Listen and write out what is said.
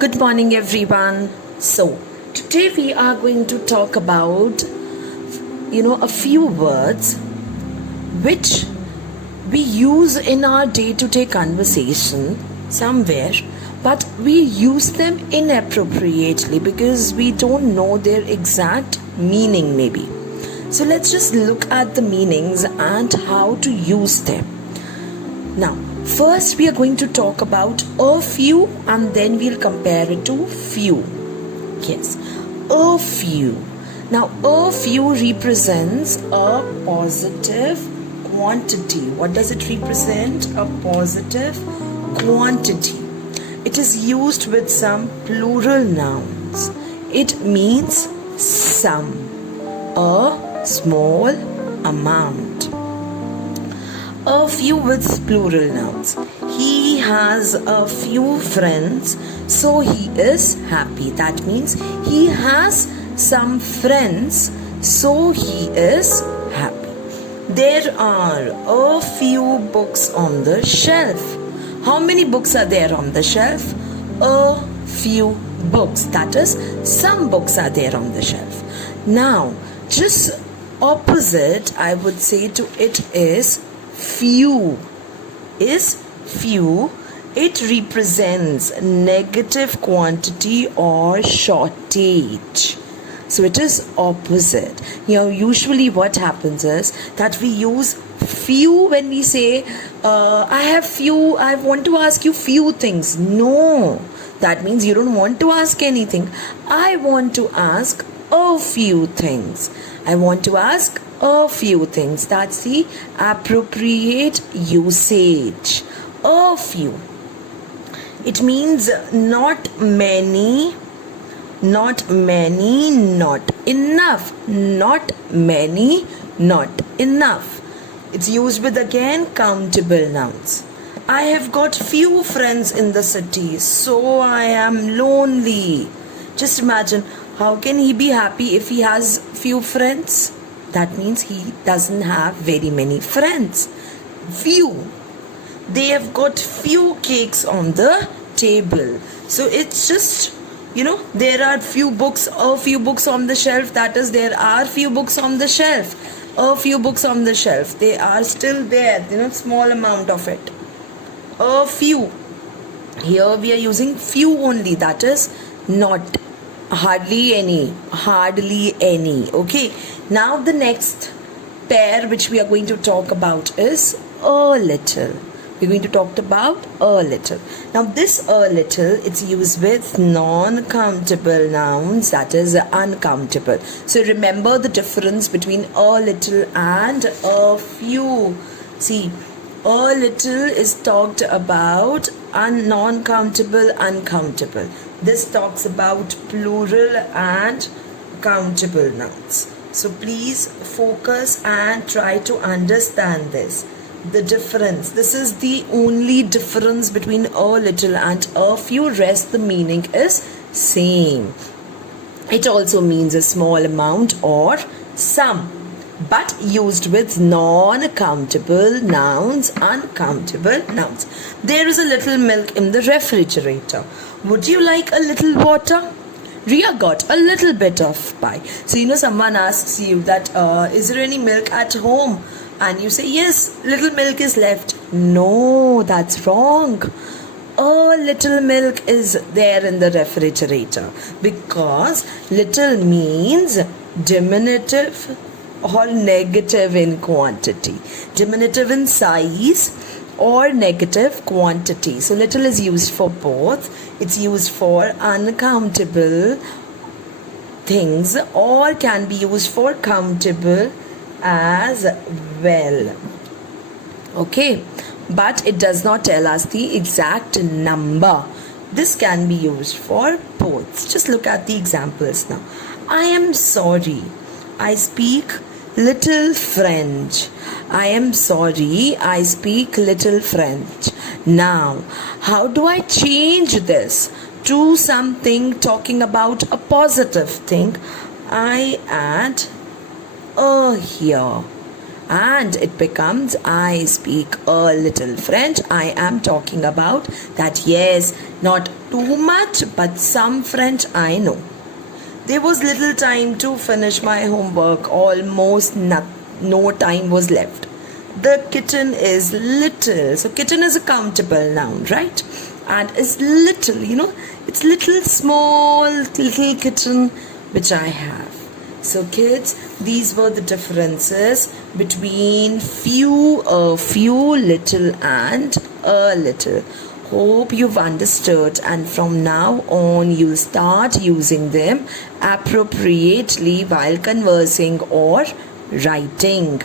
Good morning, everyone. So, today we are going to talk about, a few words which we use in our day to day conversation somewhere, but we use them inappropriately because we don't know their exact meaning, maybe. So, let's just look at the meanings and how to use them. Now, first we are going to talk about a few and then we'll compare it to few. Yes, a few. Now, a few represents a positive quantity. What does it represent? A positive quantity. It is used with some plural nouns. It means some, a small amount. A few with plural nouns. He has a few friends, so he is happy. That means he has some friends, so he is happy. There are a few books on the shelf. How many books are there on the shelf? A few books. That is, some books are there on the shelf. Now, just opposite, I would say to it is few. Is few. It represents negative quantity or shortage. So it is opposite. Usually what happens is that we use few when we say, I want to ask you few things. No, that means you don't want to ask anything. I want to ask a few things. I want to ask a few things. That's the appropriate usage. A few. It means not many, not enough, not many, not enough. It's used with again countable nouns. I have got few friends in the city, so I am lonely. Just imagine, how can he be happy if he has few friends? That means he doesn't have very many friends. Few. They have got few cakes on the table. So it's just, there are a few books on the shelf. That is, there are few books on the shelf. A few books on the shelf. They are still there, small amount of it. A few. Here we are using few only. That is not hardly any. Okay. Now the next pair which we are going to talk about is a little. We're going to talk about a little. Now this a little, it's used with non-countable nouns, that is uncountable. So remember the difference between a little and a few. See, a little is talked about non-countable, uncountable. This talks about plural and countable nouns. So please focus and try to understand this. The difference. This is the only difference between a little and a few. Rest the meaning is same. It also means a small amount or some, but used with non-countable nouns, uncountable nouns. There is a little milk in the refrigerator. Would you like a little water? Ria got a little bit of pie. So someone asks you that, is there any milk at home? And you say, yes, little milk is left. No, that's wrong. A little milk is there in the refrigerator, because little means diminutive or negative in quantity. Diminutive in size or negative quantity. So little is used for both. It's used for uncountable things or can be used for countable as well. Okay, but it does not tell us the exact number. This can be used for both. Just look at the examples now. I am sorry, I speak little French. I am sorry, I speak little French. Now, how do I change this to something talking about a positive thing? I add a here and it becomes I speak a little French. I am talking about that, yes, Not too much, but some French I know. There was little time to finish my homework, almost no time was left. The kitten is little. So kitten is a countable noun, right? And is little, it's little small little kitten which I have. So kids, these were the differences between few, a few, little and a little. Hope you've understood, and from now on you'll start using them appropriately while conversing or writing.